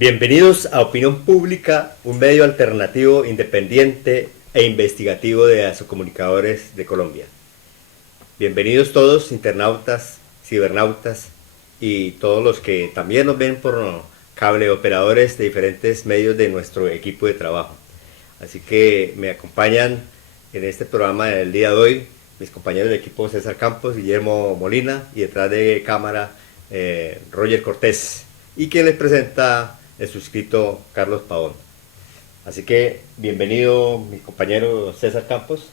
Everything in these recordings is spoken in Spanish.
Bienvenidos a Opinión Pública, un medio alternativo, independiente e investigativo de Asocomunicadores de Colombia. Bienvenidos todos, internautas, cibernautas y todos los que también nos ven por cable, operadores de diferentes medios de nuestro equipo de trabajo. Así que me acompañan en este programa del día de hoy mis compañeros de equipo César Campos, Guillermo Molina y detrás de cámara Roger Cortés, y quien les presenta el suscrito Carlos Pavón. Así que bienvenido mi compañero César Campos.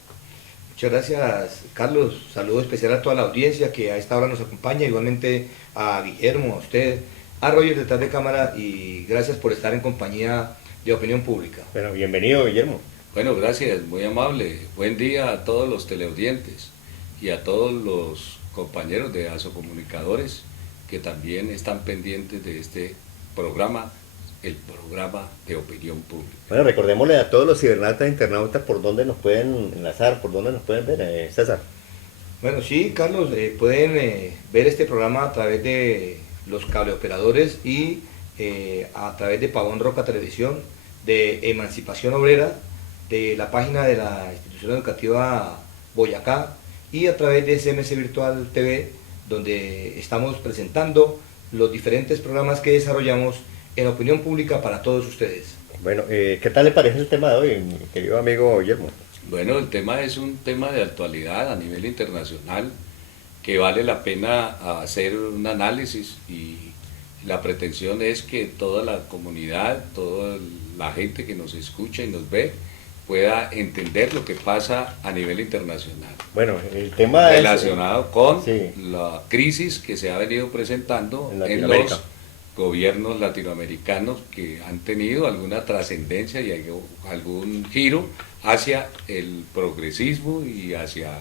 Muchas gracias, Carlos. Saludo especial a toda la audiencia que a esta hora nos acompaña, igualmente a Guillermo, a usted, a Roger detrás de cámara, y gracias por estar en compañía de Opinión Pública. Bueno, bienvenido Guillermo. Bueno, gracias, muy amable. Buen día a todos los teleaudientes y a todos los compañeros de Asocomunicadores que también están pendientes de este programa, el programa de Opinión Pública. Bueno, recordémosle a todos los cibernautas e internautas por dónde nos pueden enlazar, por dónde nos pueden ver, César. Bueno, sí, Carlos, pueden ver este programa a través de los cableoperadores y a través de Pavón Roca Televisión, de Emancipación Obrera, de la página de la institución educativa Boyacá y a través de CMC Virtual TV, donde estamos presentando los diferentes programas que desarrollamos en Opinión Pública para todos ustedes. Bueno, ¿qué tal le parece el tema de hoy, mi querido amigo Guillermo? Bueno, el tema es un tema de actualidad a nivel internacional que vale la pena hacer un análisis, y la pretensión es que toda la comunidad, toda la gente que nos escucha y nos ve pueda entender lo que pasa a nivel internacional. Bueno, el tema relacionado con sí, la crisis que se ha venido presentando en los gobiernos latinoamericanos, que han tenido alguna trascendencia y algún giro hacia el progresismo y hacia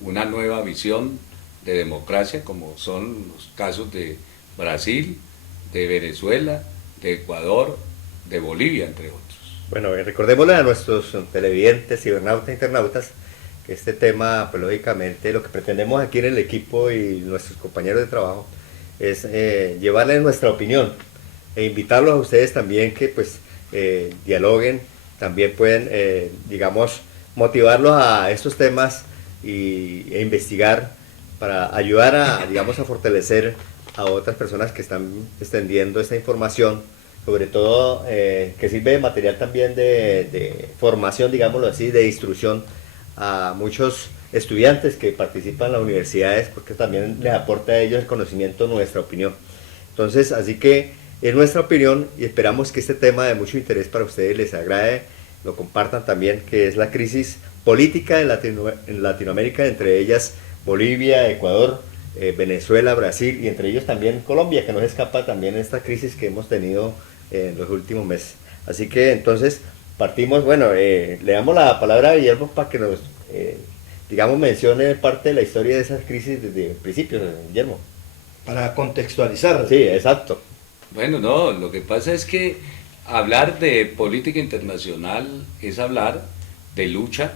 una nueva visión de democracia, como son los casos de Brasil, de Venezuela, de Ecuador, de Bolivia, entre otros. Bueno, recordémosle a nuestros televidentes, cibernautas e internautas que este tema, pues lógicamente, lo que pretendemos aquí en el equipo y nuestros compañeros de trabajo es llevarles nuestra opinión e invitarlos a ustedes también que pues dialoguen, también pueden, digamos, motivarlos a estos temas e investigar para ayudar a, digamos, a fortalecer a otras personas que están extendiendo esta información, sobre todo que sirve de material también de formación, digámoslo así, de instrucción a muchos estudiantes que participan en las universidades, porque también les aporta a ellos el conocimiento, nuestra opinión. Entonces, así que es nuestra opinión y esperamos que este tema de mucho interés para ustedes les agrade, lo compartan también, que es la crisis política en Latinoamérica, entre ellas Bolivia, Ecuador, Venezuela, Brasil y entre ellos también Colombia, que no se escapa también esta crisis que hemos tenido en los últimos meses. Así que entonces partimos, bueno, le damos la palabra a Guillermo para que nos, digamos, mencione parte de la historia de esas crisis desde el principio, Guillermo. Para contextualizar. Sí, exacto. Bueno, no, lo que pasa es que hablar de política internacional es hablar de lucha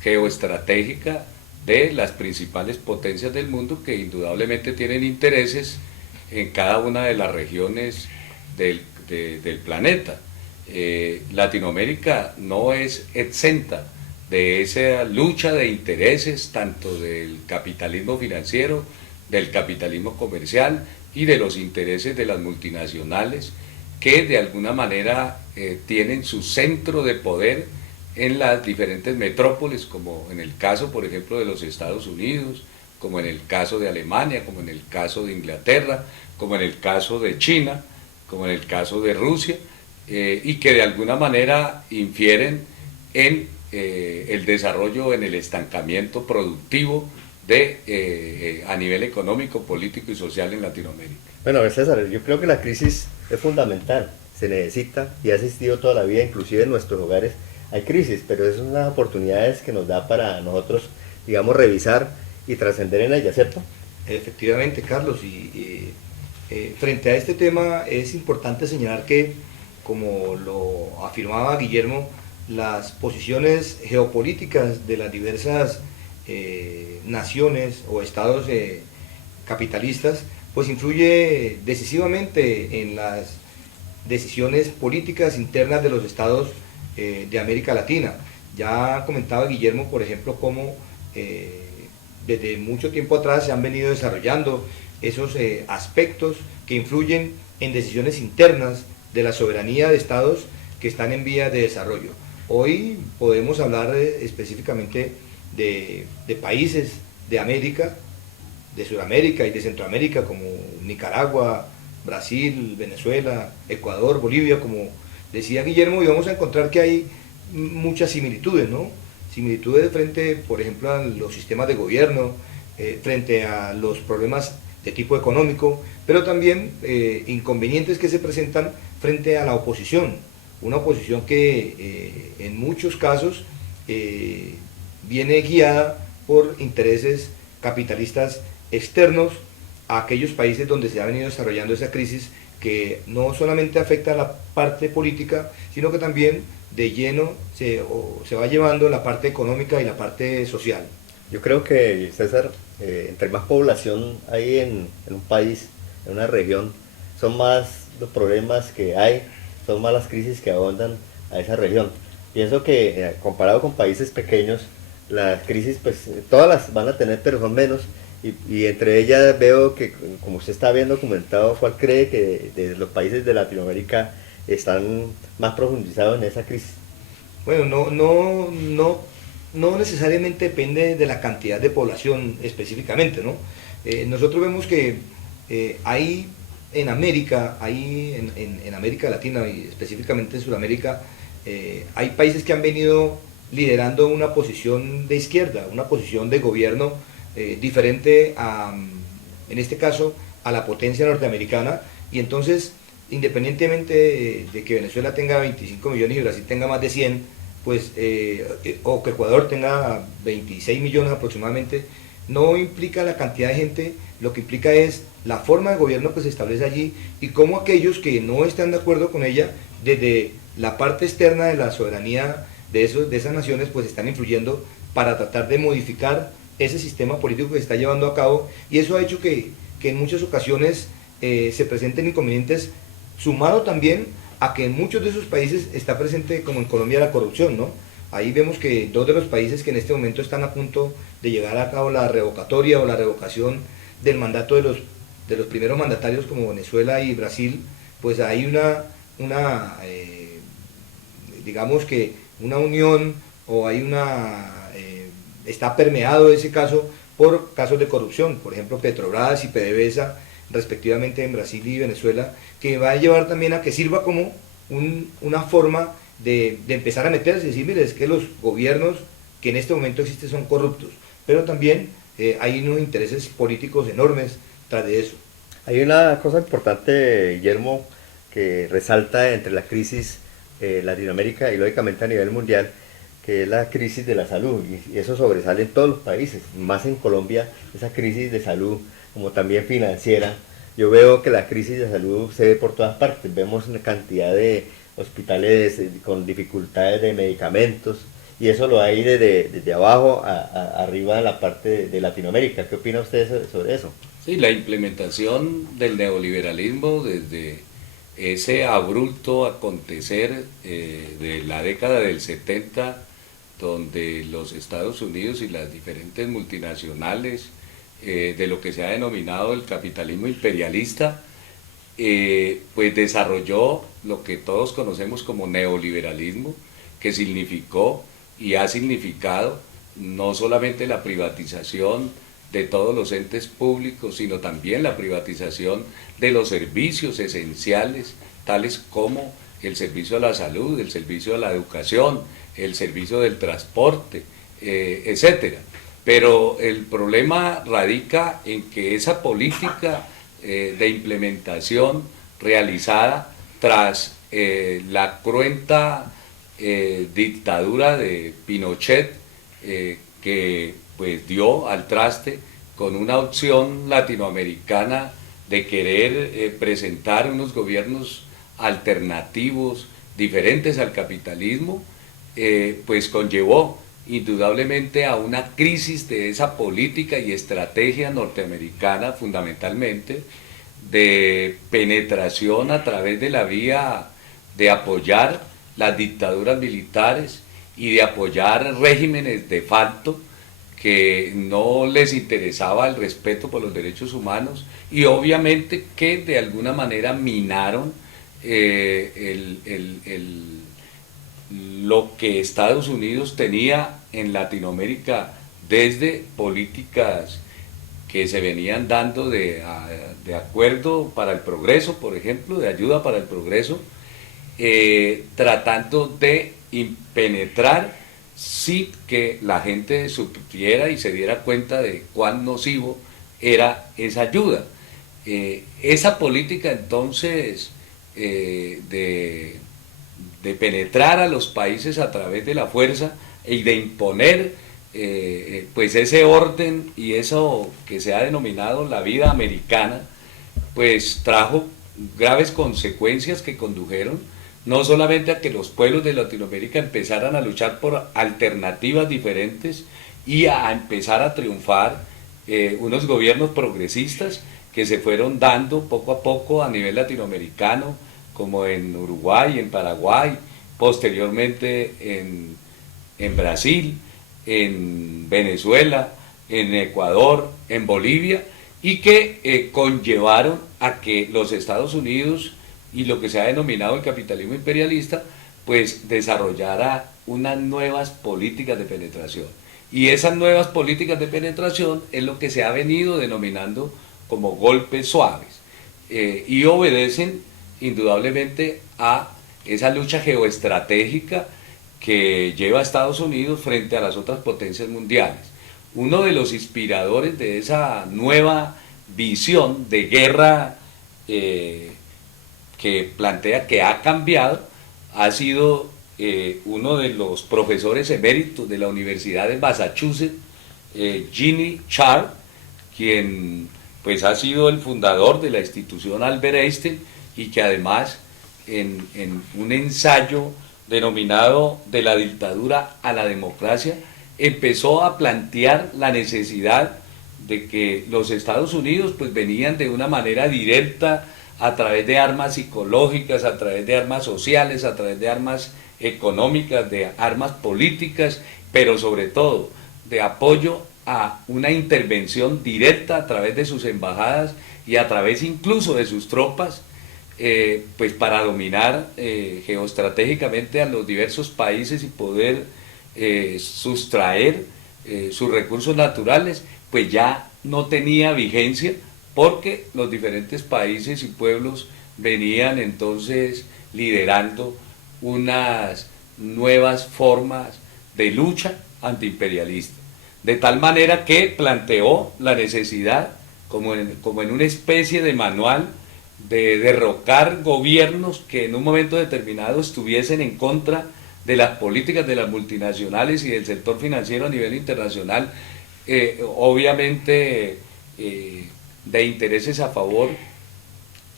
geoestratégica de las principales potencias del mundo, que indudablemente tienen intereses en cada una de las regiones del planeta. Latinoamérica no es exenta de esa lucha de intereses, tanto del capitalismo financiero, del capitalismo comercial y de los intereses de las multinacionales, que de alguna manera tienen su centro de poder en las diferentes metrópolis, como en el caso, por ejemplo, de los Estados Unidos, como en el caso de Alemania, como en el caso de Inglaterra, como en el caso de China, como en el caso de Rusia, y que de alguna manera infieren en el desarrollo, en el estancamiento productivo a nivel económico, político y social en Latinoamérica. Bueno, César, yo creo que la crisis es fundamental, se necesita y ha existido toda la vida, inclusive en nuestros hogares hay crisis, pero es unas oportunidades que nos da para nosotros, digamos, revisar y trascender en ella, ¿cierto? Efectivamente, Carlos, y frente a este tema es importante señalar que, como lo afirmaba Guillermo, las posiciones geopolíticas de las diversas naciones o estados capitalistas pues influye decisivamente en las decisiones políticas internas de los estados de América Latina. Ya comentaba Guillermo, por ejemplo, cómo desde mucho tiempo atrás se han venido desarrollando esos aspectos que influyen en decisiones internas de la soberanía de estados que están en vías de desarrollo. Hoy podemos hablar específicamente de países de América, de Sudamérica y de Centroamérica, como Nicaragua, Brasil, Venezuela, Ecuador, Bolivia, como decía Guillermo, y vamos a encontrar que hay muchas similitudes, ¿no? Similitudes frente, por ejemplo, a los sistemas de gobierno, frente a los problemas de tipo económico, pero también inconvenientes que se presentan frente a la oposición. Una oposición que en muchos casos viene guiada por intereses capitalistas externos a aquellos países donde se ha venido desarrollando esa crisis que no solamente afecta a la parte política, sino que también de lleno se va llevando la parte económica y la parte social. Yo creo que, César, entre más población hay en un país, en una región, son más los problemas que hay, son más las crisis que abondan a esa región. Pienso que comparado con países pequeños, las crisis pues todas las van a tener, pero son menos, y entre ellas veo que, como usted está bien documentado, ¿cuál cree que de los países de Latinoamérica están más profundizados en esa crisis? Bueno, no necesariamente depende de la cantidad de población específicamente, ¿no? Nosotros vemos que hay en América, en América Latina y específicamente en Sudamérica, hay países que han venido liderando una posición de izquierda, una posición de gobierno diferente a, en este caso, a la potencia norteamericana, y entonces, independientemente de que Venezuela tenga 25 millones y Brasil tenga más de 100, pues, o que Ecuador tenga 26 millones aproximadamente, no implica la cantidad de gente, lo que implica es la forma de gobierno que se establece allí y cómo aquellos que no están de acuerdo con ella, desde la parte externa de la soberanía de esas naciones, pues están influyendo para tratar de modificar ese sistema político que se está llevando a cabo, y eso ha hecho que en muchas ocasiones se presenten inconvenientes, sumado también a que en muchos de esos países está presente, como en Colombia, la corrupción, ¿no? Ahí vemos que dos de los países que en este momento están a punto de llegar a cabo la revocatoria o la revocación del mandato de los primeros mandatarios, como Venezuela y Brasil, pues hay digamos que una unión, o hay está permeado ese caso por casos de corrupción, por ejemplo Petrobras y PDVSA respectivamente en Brasil y Venezuela, que va a llevar también a que sirva como una forma de empezar a meterse y decir, mire, es que los gobiernos que en este momento existen son corruptos, pero también hay unos intereses políticos enormes tras de eso. Hay una cosa importante, Guillermo, que resalta entre la crisis Latinoamérica y lógicamente a nivel mundial, que es la crisis de la salud, y eso sobresale en todos los países, más en Colombia, esa crisis de salud, como también financiera. Yo veo que la crisis de salud se ve por todas partes, vemos una cantidad de hospitales con dificultades de medicamentos, y eso lo hay desde abajo arriba de la parte de Latinoamérica. ¿Qué opina usted sobre eso? Sí, la implementación del neoliberalismo desde ese abrupto acontecer de la década del 70, donde los Estados Unidos y las diferentes multinacionales de lo que se ha denominado el capitalismo imperialista, pues desarrolló lo que todos conocemos como neoliberalismo, que significó y ha significado no solamente la privatización de todos los entes públicos, sino también la privatización de los servicios esenciales, tales como el servicio a la salud, el servicio a la educación, el servicio del transporte, etcétera. Pero el problema radica en que esa política de implementación realizada tras la cruenta dictadura de Pinochet, que pues dio al traste con una opción latinoamericana de querer presentar unos gobiernos alternativos, diferentes al capitalismo, pues conllevó indudablemente a una crisis de esa política y estrategia norteamericana fundamentalmente, de penetración a través de la vía de apoyar las dictaduras militares y de apoyar regímenes de facto que no les interesaba el respeto por los derechos humanos y obviamente que de alguna manera minaron lo que Estados Unidos tenía en Latinoamérica desde políticas que se venían dando de acuerdo para el progreso, por ejemplo, de ayuda para el progreso, tratando de penetrar sin que la gente supiera y se diera cuenta de cuán nocivo era esa ayuda. Esa política entonces de penetrar a los países a través de la fuerza y de imponer pues ese orden y eso que se ha denominado la vida americana, pues trajo graves consecuencias que condujeron no solamente a que los pueblos de Latinoamérica empezaran a luchar por alternativas diferentes y a empezar a triunfar unos gobiernos progresistas que se fueron dando poco a poco a nivel latinoamericano, como en Uruguay, en Paraguay, posteriormente en Brasil, en Venezuela, en Ecuador, en Bolivia, y que conllevaron a que los Estados Unidos y lo que se ha denominado el capitalismo imperialista, pues desarrollara unas nuevas políticas de penetración. Y esas nuevas políticas de penetración es lo que se ha venido denominando como golpes suaves, y obedecen indudablemente a esa lucha geoestratégica que lleva a Estados Unidos frente a las otras potencias mundiales. Uno de los inspiradores de esa nueva visión de guerra que plantea que ha cambiado ha sido uno de los profesores eméritos de la Universidad de Massachusetts, Ginny Char, quien pues ha sido el fundador de la institución Albert Einstein y que además en un ensayo denominado De la dictadura a la democracia empezó a plantear la necesidad de que los Estados Unidos pues venían de una manera directa a través de armas psicológicas, a través de armas sociales, a través de armas económicas, de armas políticas, pero sobre todo de apoyo a una intervención directa a través de sus embajadas y a través incluso de sus tropas, pues para dominar geoestratégicamente a los diversos países y poder sustraer sus recursos naturales, pues ya no tenía vigencia porque los diferentes países y pueblos venían entonces liderando unas nuevas formas de lucha antiimperialista. De tal manera que planteó la necesidad, como en una especie de manual, de derrocar gobiernos que en un momento determinado estuviesen en contra de las políticas de las multinacionales y del sector financiero a nivel internacional, obviamente de intereses a favor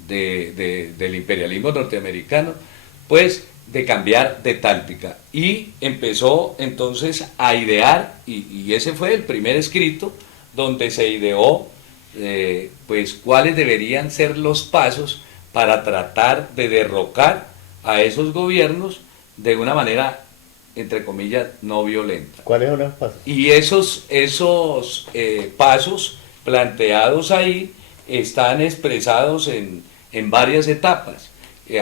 del imperialismo norteamericano, pues de cambiar de táctica. Y empezó entonces a idear, y ese fue el primer escrito donde se ideó pues cuáles deberían ser los pasos para tratar de derrocar a esos gobiernos de una manera, entre comillas, no violenta. ¿Cuáles son los pasos? Y esos pasos planteados ahí están expresados en varias etapas.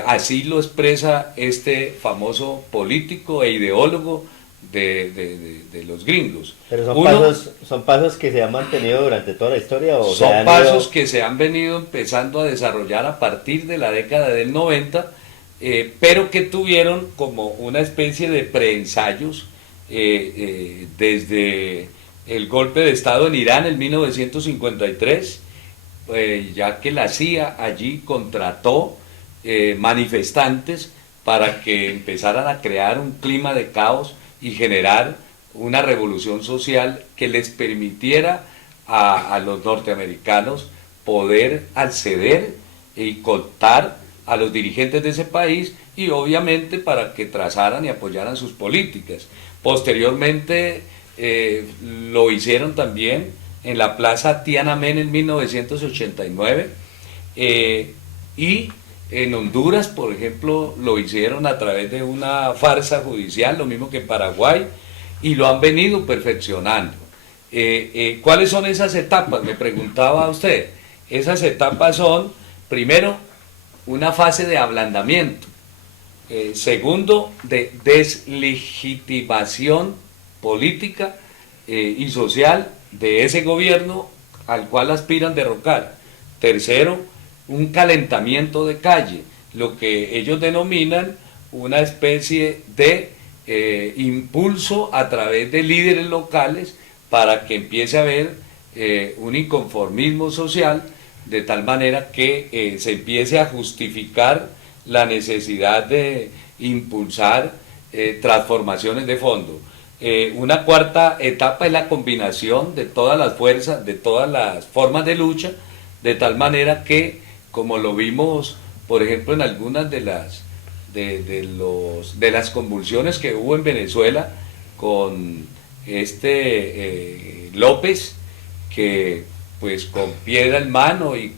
Así lo expresa este famoso político e ideólogo de los gringos. ¿Pero son pasos que se han mantenido durante toda la historia? ¿O son pasos que se han venido empezando a desarrollar a partir de la década del 90, pero que tuvieron como una especie de preensayos desde el golpe de Estado en Irán en 1953, ya que la CIA allí contrató manifestantes para que empezaran a crear un clima de caos y generar una revolución social que les permitiera a los norteamericanos poder acceder y cooptar a los dirigentes de ese país y obviamente para que trazaran y apoyaran sus políticas. Posteriormente lo hicieron también en la plaza Tiananmen en 1989, Y en Honduras, por ejemplo, lo hicieron a través de una farsa judicial, lo mismo que en Paraguay, y lo han venido perfeccionando. ¿Cuáles son esas etapas? Me preguntaba usted. Esas etapas son, primero, una fase de ablandamiento. Segundo, de deslegitimación política y social de ese gobierno al cual aspiran derrocar. Tercero, un calentamiento de calle, lo que ellos denominan una especie de impulso a través de líderes locales para que empiece a haber un inconformismo social, de tal manera que se empiece a justificar la necesidad de impulsar transformaciones de fondo. Una cuarta etapa es la combinación de todas las fuerzas, de todas las formas de lucha, de tal manera que, como lo vimos, por ejemplo, en algunas de las convulsiones que hubo en Venezuela con López, que pues con piedra en mano y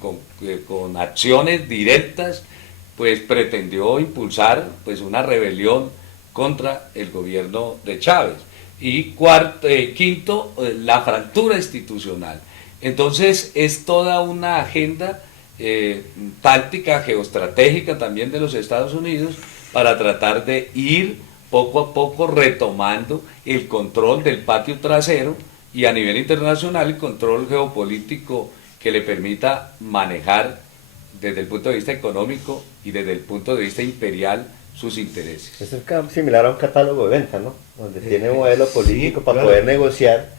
con acciones directas, pues pretendió impulsar pues una rebelión contra el gobierno de Chávez. Y quinto, la fractura institucional. Entonces es toda una agenda táctica, geoestratégica también de los Estados Unidos, para tratar de ir poco a poco retomando el control del patio trasero y a nivel internacional el control geopolítico que le permita manejar desde el punto de vista económico y desde el punto de vista imperial sus intereses. Es similar a un catálogo de venta, ¿no? Donde tiene un modelo político, sí, para poder negociar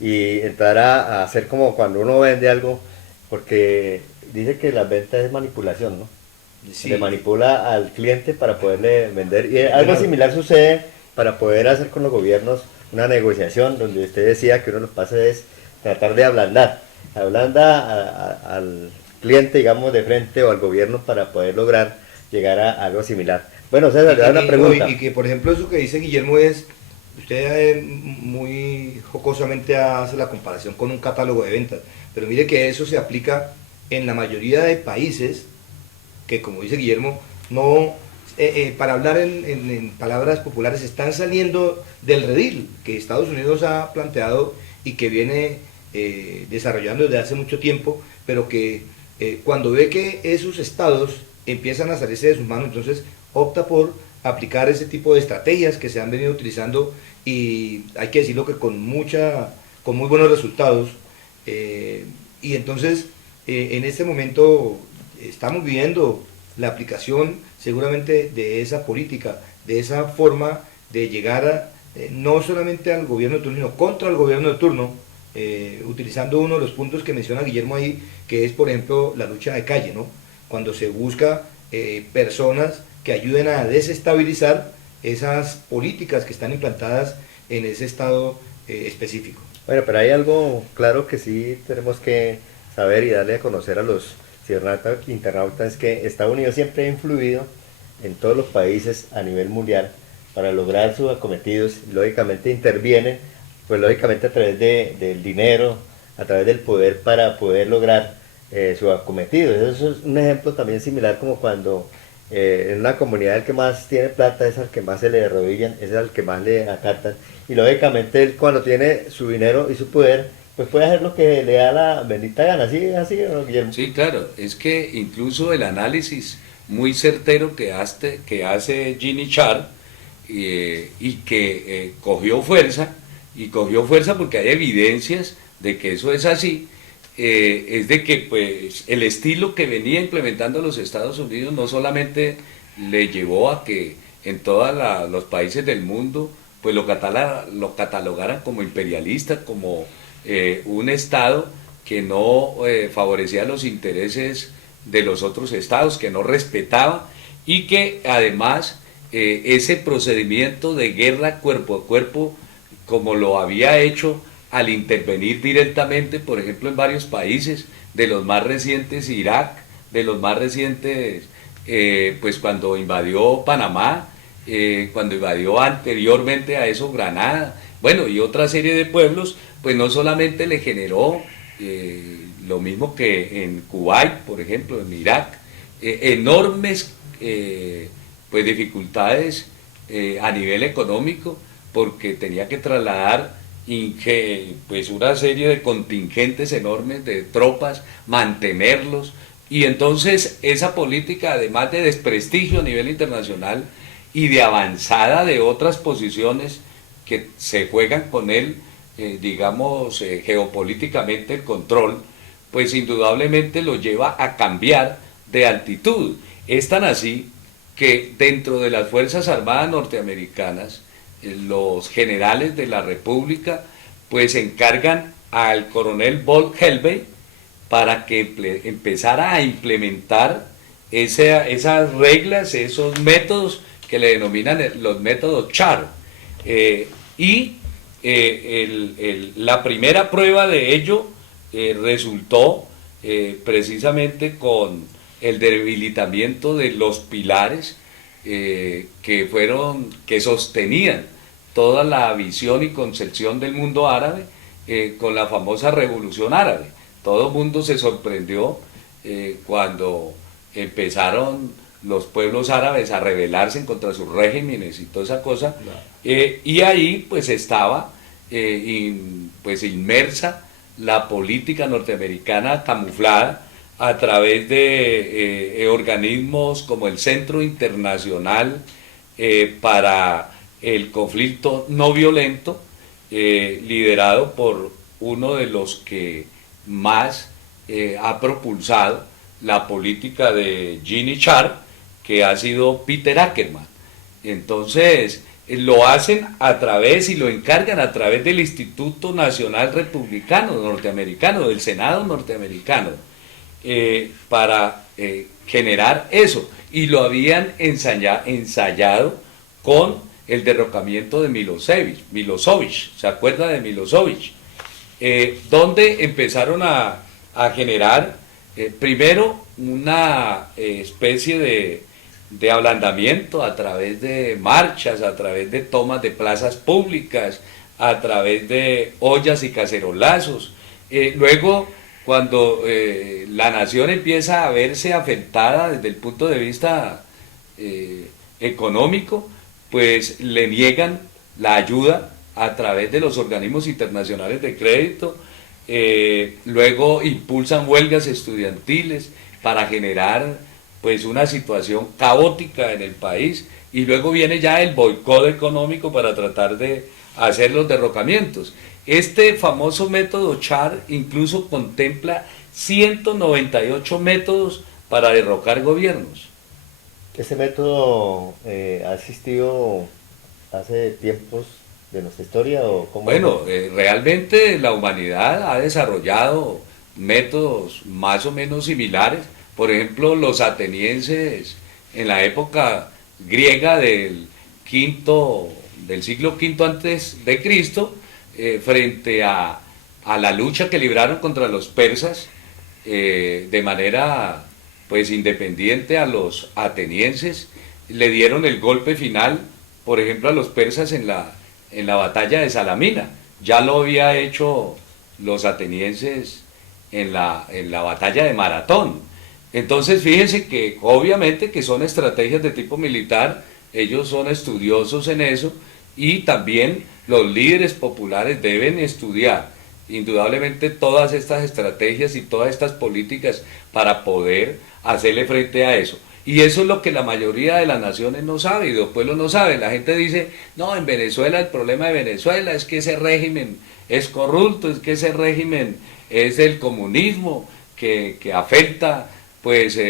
y entrar a hacer como cuando uno vende algo, porque dice que la venta es manipulación, ¿no? Sí. Le manipula al cliente para poderle vender, y algo similar sucede para poder hacer con los gobiernos una negociación, donde usted decía que uno de los pasos es tratar de ablandar al cliente, digamos, de frente, o al gobierno, para poder lograr llegar a algo similar. Bueno, César, le da una pregunta. Y que, por ejemplo, eso que dice Guillermo es, usted muy jocosamente hace la comparación con un catálogo de ventas, pero mire que eso se aplica en la mayoría de países que, como dice Guillermo, no, para hablar en palabras populares, están saliendo del redil que Estados Unidos ha planteado y que viene desarrollando desde hace mucho tiempo, pero que cuando ve que esos estados empiezan a salirse de sus manos, entonces opta por aplicar ese tipo de estrategias que se han venido utilizando, y hay que decirlo que con muy buenos resultados. Y entonces en este momento estamos viendo la aplicación seguramente de esa política, de esa forma de llegar no solamente al gobierno de turno, sino contra el gobierno de turno, utilizando uno de los puntos que menciona Guillermo ahí, que es, por ejemplo, la lucha de calle, ¿no? Cuando se busca personas que ayuden a desestabilizar esas políticas que están implantadas en ese estado específico. Bueno, pero hay algo claro que sí tenemos que saber y darle a conocer a los internautas, es que Estados Unidos siempre ha influido en todos los países a nivel mundial para lograr sus acometidos, y lógicamente intervienen, pues lógicamente a través del dinero, a través del poder, para poder lograr sus acometidos. Eso es un ejemplo también similar, como cuando en una comunidad el que más tiene plata es al que más se le arrodillan, es al que más le acatan, y lógicamente él, cuando tiene su dinero y su poder, pues puede hacer lo que le da la bendita gana. ¿Así, ¿no, Guillermo? Sí, claro, es que incluso el análisis muy certero que hace Ginny Char, y que cogió fuerza porque hay evidencias de que eso es así, es de que pues el estilo que venía implementando los Estados Unidos no solamente le llevó a que en todos los países del mundo pues lo catalogaran como imperialista, como un Estado que no favorecía los intereses de los otros estados, que no respetaba, y que además ese procedimiento de guerra cuerpo a cuerpo, como lo había hecho al intervenir directamente, por ejemplo, en varios países, de los más recientes Irak, de los más recientes, pues cuando invadió Panamá, cuando invadió anteriormente a eso Granada, bueno, y otra serie de pueblos, pues no solamente le generó lo mismo que en Kuwait, por ejemplo, en Irak, enormes pues dificultades a nivel económico, porque tenía que trasladar pues una serie de contingentes enormes de tropas, mantenerlos, y entonces esa política, además de desprestigio a nivel internacional y de avanzada de otras posiciones que se juegan con él, digamos, geopolíticamente el control, pues indudablemente lo lleva a cambiar de altitud. Es tan así que dentro de las Fuerzas Armadas norteamericanas, los generales de la República pues encargan al coronel Bolt Helvey para que empezara a implementar esas reglas, esos métodos que le denominan los métodos Char. La primera prueba de ello resultó precisamente con el debilitamiento de los pilares que sostenían toda la visión y concepción del mundo árabe con la famosa revolución árabe. Todo el mundo se sorprendió cuando empezaron los pueblos árabes a rebelarse contra sus regímenes y toda esa cosa, y ahí pues estaba pues inmersa la política norteamericana camuflada a través de organismos como el Centro Internacional para el Conflicto No Violento, liderado por uno de los que más ha propulsado la política de Gene Char, que ha sido Peter Ackerman. Entonces, lo hacen a través y lo encargan a través del Instituto Nacional Republicano norteamericano, del Senado norteamericano, para generar eso. Y lo habían ensayado con el derrocamiento de Milosevic, ¿se acuerda de Milosevic? Donde empezaron a generar primero una especie de ablandamiento a través de marchas, a través de tomas de plazas públicas, a través de ollas y cacerolazos. Luego, cuando la nación empieza a verse afectada desde el punto de vista económico, pues le niegan la ayuda a través de los organismos internacionales de crédito. Luego impulsan huelgas estudiantiles para generar pues una situación caótica en el país, y luego viene ya el boicot económico para tratar de hacer los derrocamientos. Este famoso método Char incluso contempla 198 métodos para derrocar gobiernos. Ese método ha existido hace tiempos de nuestra historia, ¿o cómo? Bueno, realmente la humanidad ha desarrollado métodos más o menos similares. Por ejemplo, los atenienses en la época griega del siglo V antes de Cristo, frente a la lucha que libraron contra los persas de manera pues independiente a los atenienses, le dieron el golpe final, por ejemplo, a los persas en la batalla de Salamina. Ya lo había hecho los atenienses en la batalla de Maratón. Entonces fíjense que obviamente que son estrategias de tipo militar, ellos son estudiosos en eso, y también los líderes populares deben estudiar indudablemente todas estas estrategias y todas estas políticas para poder hacerle frente a eso. Y eso es lo que la mayoría de las naciones no sabe y los pueblos no saben. La gente dice, no, en Venezuela el problema de Venezuela es que ese régimen es corrupto, es que ese régimen es el comunismo que afecta pues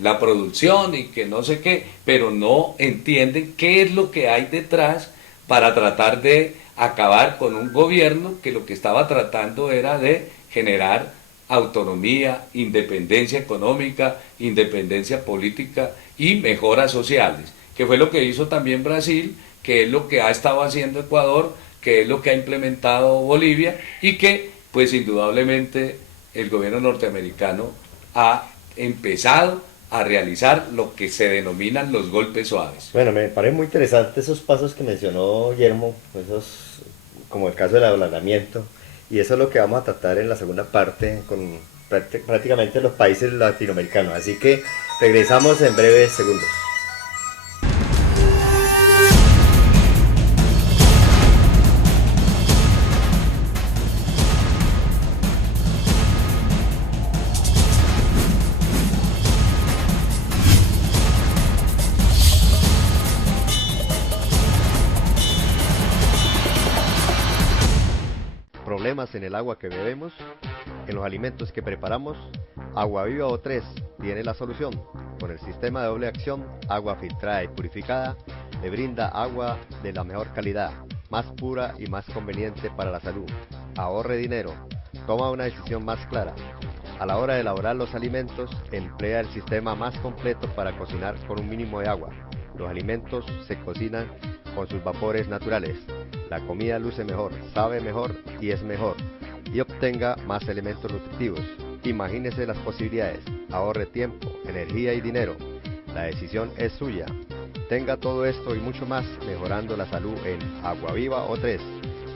la producción y que no sé qué, pero no entienden qué es lo que hay detrás para tratar de acabar con un gobierno que lo que estaba tratando era de generar autonomía, independencia económica, independencia política y mejoras sociales, que fue lo que hizo también Brasil, que es lo que ha estado haciendo Ecuador, que es lo que ha implementado Bolivia, y que pues indudablemente el gobierno norteamericano ha empezado a realizar lo que se denominan los golpes suaves. Bueno, me parece muy interesante esos pasos que mencionó Guillermo, esos, como el caso del ablandamiento, y eso es lo que vamos a tratar en la segunda parte con prácticamente los países latinoamericanos. Así que regresamos en breves segundos. Problemas en el agua que bebemos, en los alimentos que preparamos, Agua Viva O3 tiene la solución. Con el sistema de doble acción, agua filtrada y purificada, le brinda agua de la mejor calidad, más pura y más conveniente para la salud. Ahorre dinero, toma una decisión más clara. A la hora de elaborar los alimentos, emplea el sistema más completo para cocinar con un mínimo de agua. Los alimentos se cocinan con sus vapores naturales. La comida luce mejor, sabe mejor y es mejor. Y obtenga más elementos nutritivos. Imagínese las posibilidades. Ahorre tiempo, energía y dinero. La decisión es suya. Tenga todo esto y mucho más mejorando la salud en Agua Viva O3.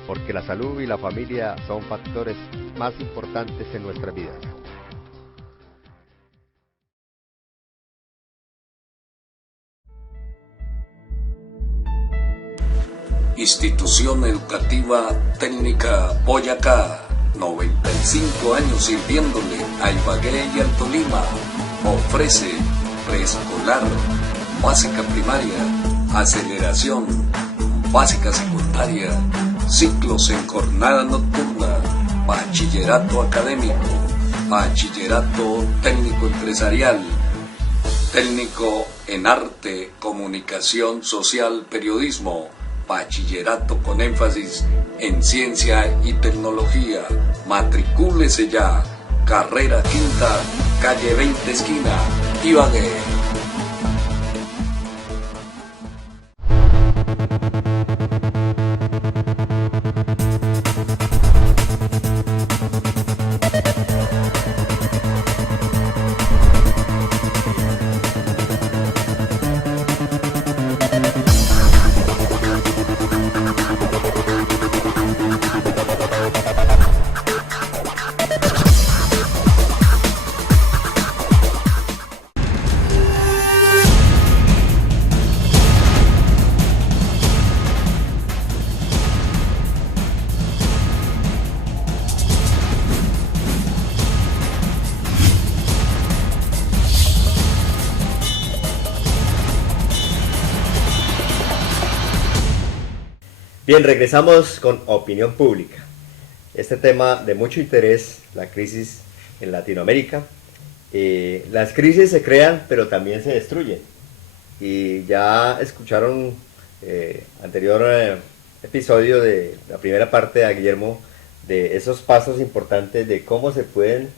Porque la salud y la familia son factores más importantes en nuestras vidas. Institución Educativa Técnica Boyacá, 95 años sirviéndole a Ibagué y al Tolima. Ofrece preescolar, básica primaria, aceleración, básica secundaria, ciclos en jornada nocturna, bachillerato académico, bachillerato técnico empresarial, técnico en arte, comunicación social, periodismo, bachillerato con énfasis en ciencia y tecnología. Matricúlese ya. Carrera Quinta, calle 20 esquina, Ibagué. Bien, regresamos con Opinión Pública. Este tema de mucho interés, la crisis en Latinoamérica. Las crisis se crean, pero también se destruyen. Y ya escucharon anterior episodio de la primera parte de Guillermo, de esos pasos importantes de cómo se pueden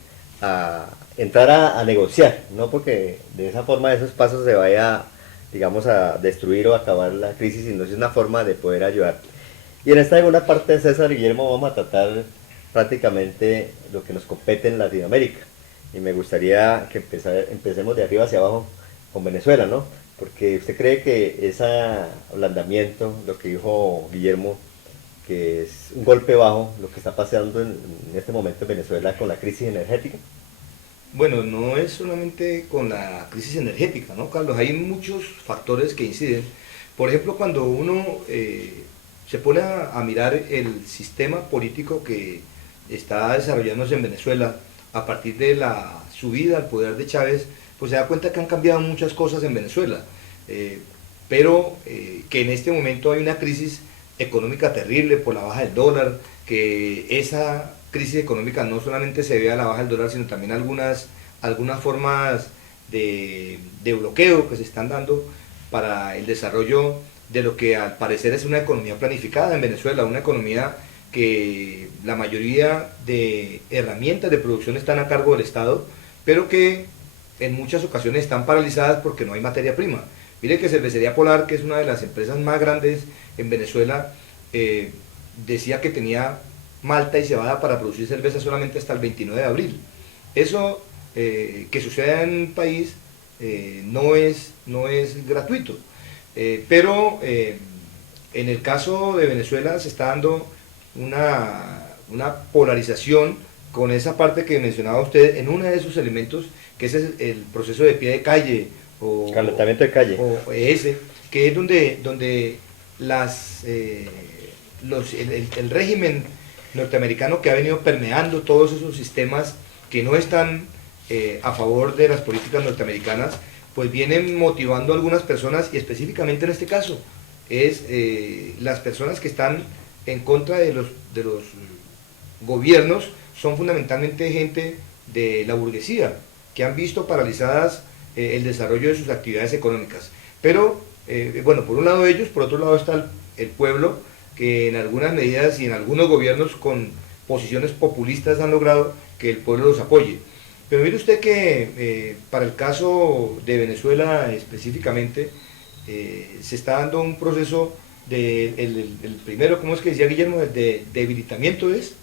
entrar a negociar, no porque de esa forma esos pasos se vaya, digamos, a destruir o acabar la crisis, sino es una forma de poder ayudar. Y en esta segunda parte de César y Guillermo vamos a tratar prácticamente lo que nos compete en Latinoamérica. Y me gustaría que empecemos de arriba hacia abajo con Venezuela, ¿no? Porque usted cree que ese ablandamiento, lo que dijo Guillermo, que es un golpe bajo, lo que está pasando en este momento en Venezuela con la crisis energética. Bueno, no es solamente con la crisis energética, ¿no, Carlos? Hay muchos factores que inciden. Por ejemplo, cuando uno se pone a mirar el sistema político que está desarrollándose en Venezuela a partir de la subida al poder de Chávez, pues se da cuenta que han cambiado muchas cosas en Venezuela, pero que en este momento hay una crisis económica terrible por la baja del dólar, que esa crisis económica no solamente se debe a la baja del dólar, sino también algunas formas de bloqueo que se están dando para el desarrollo de lo que al parecer es una economía planificada en Venezuela, una economía que la mayoría de herramientas de producción están a cargo del Estado, pero que en muchas ocasiones están paralizadas porque no hay materia prima. Mire que Cervecería Polar, que es una de las empresas más grandes en Venezuela, decía que tenía malta y cebada para producir cerveza solamente hasta el 29 de abril. Eso que suceda en un país no es gratuito. Pero en el caso de Venezuela se está dando una polarización con esa parte que mencionaba usted en uno de esos elementos, que es el proceso de pie de calle, o Calentamiento de calle. o ese, que es donde el régimen norteamericano, que ha venido permeando todos esos sistemas que no están a favor de las políticas norteamericanas, pues vienen motivando a algunas personas, y específicamente en este caso es las personas que están en contra de los gobiernos, son fundamentalmente gente de la burguesía, que han visto paralizadas el desarrollo de sus actividades económicas. Pero, bueno, por un lado ellos, por otro lado está el pueblo, que en algunas medidas y en algunos gobiernos con posiciones populistas han logrado que el pueblo los apoye. Pero mire usted que para el caso de Venezuela específicamente, se está dando un proceso el primero, ¿cómo es que decía Guillermo? De debilitamiento, ¿es?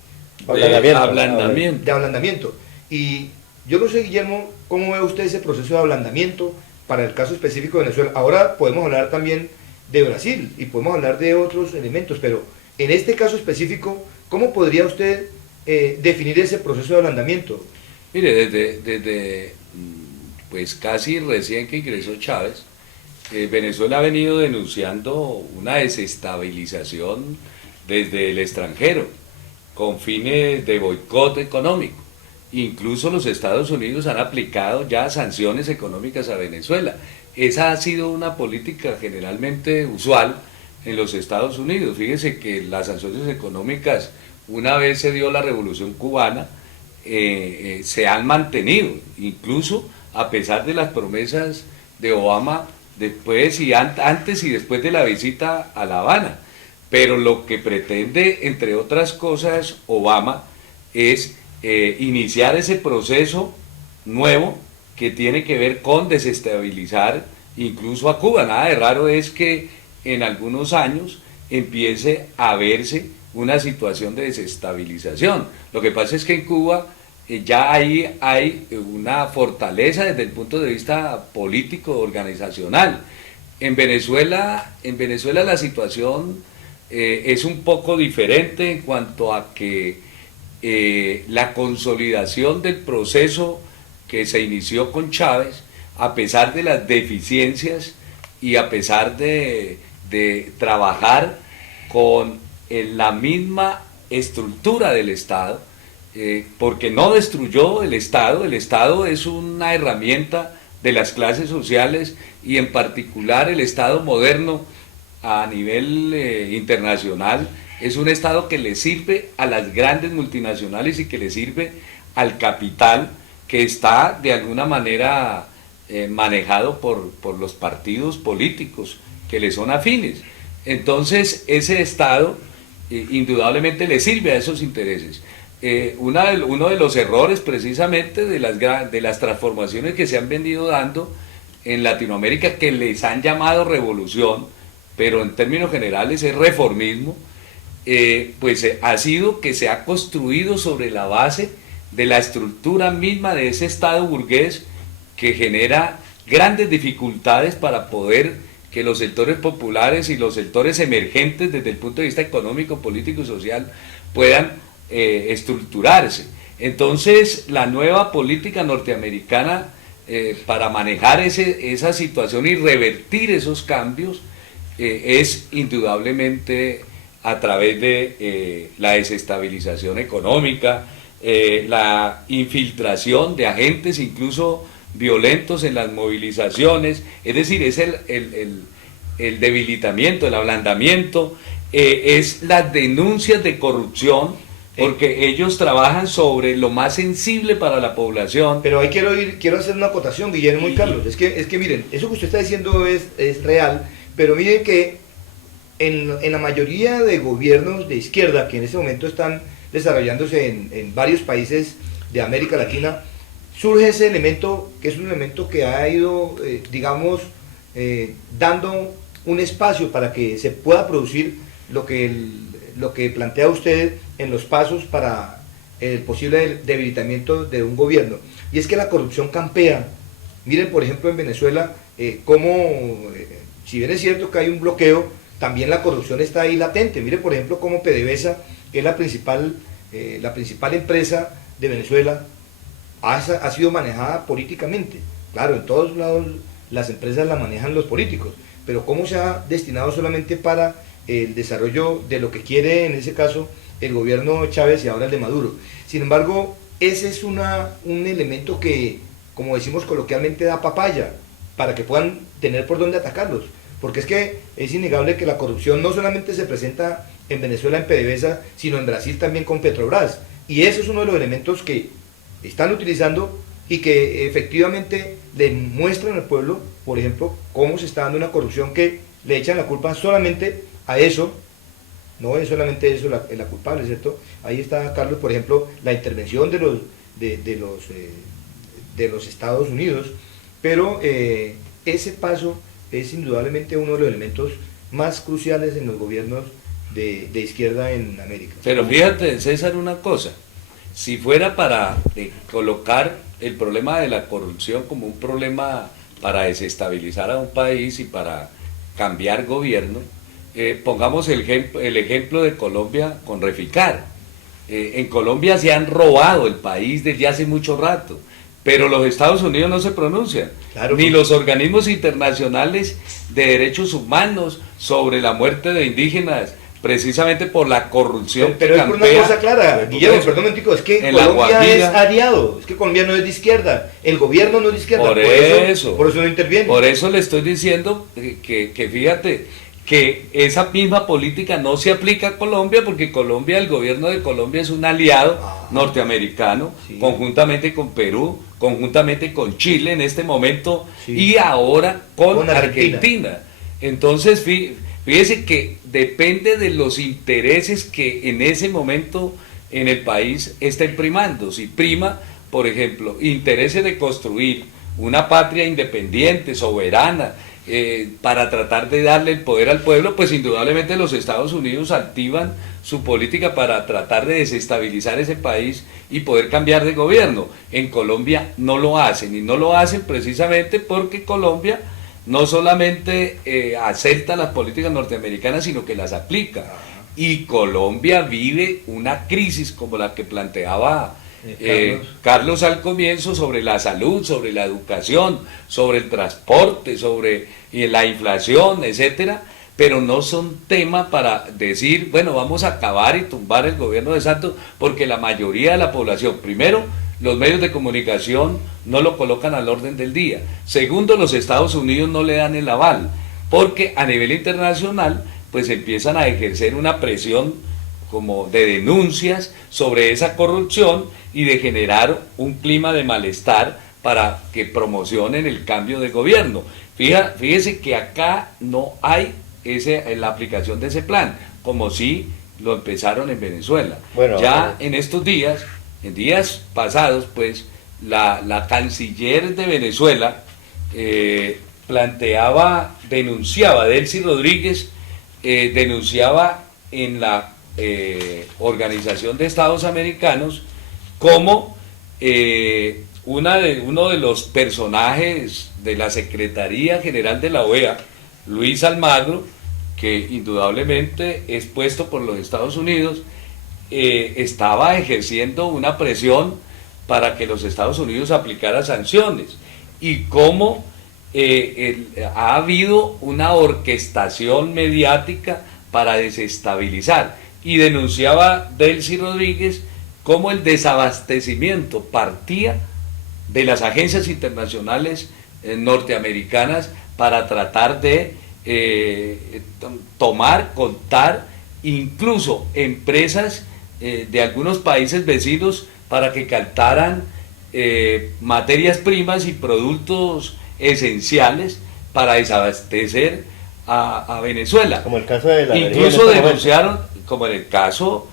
Ablandamiento. De ablandamiento. Y yo no sé, Guillermo, ¿cómo ve usted ese proceso de ablandamiento para el caso específico de Venezuela? Ahora podemos hablar también de Brasil y podemos hablar de otros elementos, pero en este caso específico, ¿cómo podría usted definir ese proceso de ablandamiento? Mire, desde pues casi recién que ingresó Chávez, Venezuela ha venido denunciando una desestabilización desde el extranjero, con fines de boicot económico. Incluso los Estados Unidos han aplicado ya sanciones económicas a Venezuela. Esa ha sido una política generalmente usual en los Estados Unidos. Fíjese que las sanciones económicas, una vez se dio la Revolución Cubana, se han mantenido, incluso a pesar de las promesas de Obama después y antes y después de la visita a La Habana. Pero lo que pretende, entre otras cosas, Obama es iniciar ese proceso nuevo que tiene que ver con desestabilizar incluso a Cuba. Nada de raro es que en algunos años empiece a verse una situación de desestabilización. Lo que pasa es que en Cuba ya ahí hay una fortaleza desde el punto de vista político, organizacional. En Venezuela la situación es un poco diferente en cuanto a que la consolidación del proceso que se inició con Chávez, a pesar de las deficiencias y a pesar de trabajar con la misma estructura del Estado, porque no destruyó el Estado es una herramienta de las clases sociales y en particular el Estado moderno a nivel internacional es un Estado que le sirve a las grandes multinacionales y que le sirve al capital que está de alguna manera manejado por los partidos políticos que le son afines. Entonces ese Estado indudablemente le sirve a esos intereses. Uno de los errores precisamente de las transformaciones que se han venido dando en Latinoamérica, que les han llamado revolución, pero en términos generales es reformismo, pues ha sido que se ha construido sobre la base de la estructura misma de ese Estado burgués, que genera grandes dificultades para poder que los sectores populares y los sectores emergentes desde el punto de vista económico, político y social puedan estructurarse. Entonces la nueva política norteamericana para manejar esa situación y revertir esos cambios es indudablemente a través de la desestabilización económica, la infiltración de agentes incluso violentos en las movilizaciones, es decir, es el debilitamiento, el ablandamiento, es las denuncias de corrupción, porque ellos trabajan sobre lo más sensible para la población. Pero ahí quiero hacer una acotación, Guillermo y Carlos. Es que miren, eso que usted está diciendo es real, pero miren que en la mayoría de gobiernos de izquierda que en este momento están desarrollándose en varios países de América Latina, surge ese elemento, que es un elemento que ha ido, dando un espacio para que se pueda producir lo que plantea usted en los pasos para el posible debilitamiento de un gobierno. Y es que la corrupción campea. Miren, por ejemplo, en Venezuela, si bien es cierto que hay un bloqueo, también la corrupción está ahí latente. Miren, por ejemplo, cómo PDVSA, que es la principal la principal empresa de Venezuela ha sido manejada políticamente. Claro, en todos lados las empresas la manejan los políticos, pero cómo se ha destinado solamente para el desarrollo de lo que quiere, en ese caso, el gobierno de Chávez y ahora el de Maduro. Sin embargo, ese es un elemento que, como decimos coloquialmente, da papaya, para que puedan tener por dónde atacarlos. Porque es que es innegable que la corrupción no solamente se presenta en Venezuela, en PDVSA, sino en Brasil también con Petrobras. Y ese es uno de los elementos que están utilizando y que efectivamente le muestran al pueblo, por ejemplo, cómo se está dando una corrupción que le echan la culpa solamente a eso. No es solamente eso la culpable, ¿cierto? Ahí está, Carlos, por ejemplo, la intervención de los Estados Unidos, pero ese paso es indudablemente uno de los elementos más cruciales en los gobiernos de izquierda en América. Pero fíjate, César, una cosa, si fuera para colocar el problema de la corrupción como un problema para desestabilizar a un país y para cambiar gobierno, pongamos el ejemplo de Colombia con Reficar. En Colombia se han robado el país desde hace mucho rato, pero los Estados Unidos no se pronuncian, claro, ni los organismos internacionales de derechos humanos sobre la muerte de indígenas, precisamente por la corrupción. Pero es por una cosa clara, Guillermo, perdón un momentico, es que Colombia es aliado, es que Colombia no es de izquierda, el gobierno no es de izquierda, por eso no interviene. Por eso le estoy diciendo que fíjate, que esa misma política no se aplica a Colombia, porque Colombia, el gobierno de Colombia es un aliado norteamericano, sí, conjuntamente con Perú, conjuntamente con Chile en este momento, sí, y ahora con Argentina. Entonces, fíjese que depende de los intereses que en ese momento en el país estén primando. Si prima, por ejemplo, intereses de construir una patria independiente, soberana, para tratar de darle el poder al pueblo, pues indudablemente los Estados Unidos activan su política para tratar de desestabilizar ese país y poder cambiar de gobierno. En Colombia no lo hacen, y no lo hacen precisamente porque Colombia no solamente acepta las políticas norteamericanas, sino que las aplica. Y Colombia vive una crisis como la que planteaba Carlos al comienzo, sobre la salud, sobre la educación, sobre el transporte, sobre la inflación, etcétera, pero no son tema para decir, bueno, vamos a acabar y tumbar el gobierno de Santos, porque la mayoría de la población, primero, los medios de comunicación no lo colocan al orden del día. Segundo, los Estados Unidos no le dan el aval, porque a nivel internacional pues empiezan a ejercer una presión como de denuncias sobre esa corrupción y de generar un clima de malestar para que promocionen el cambio de gobierno. Fíjese que acá no hay la aplicación de ese plan, como si lo empezaron en Venezuela. Bueno, ya en estos días, en días pasados, pues la canciller de Venezuela denunciaba, Delcy Rodríguez, denunciaba en la Organización de Estados Americanos como uno de los personajes de la Secretaría General de la OEA, Luis Almagro, que indudablemente es puesto por los Estados Unidos, estaba ejerciendo una presión para que los Estados Unidos aplicara sanciones, y cómo ha habido una orquestación mediática para desestabilizar. Y denunciaba Delcy Rodríguez cómo el desabastecimiento partía de las agencias internacionales norteamericanas para tratar de contar incluso empresas de algunos países vecinos para que captaran materias primas y productos esenciales para desabastecer a Venezuela. Como el caso de la incluso denunciaron, como en el caso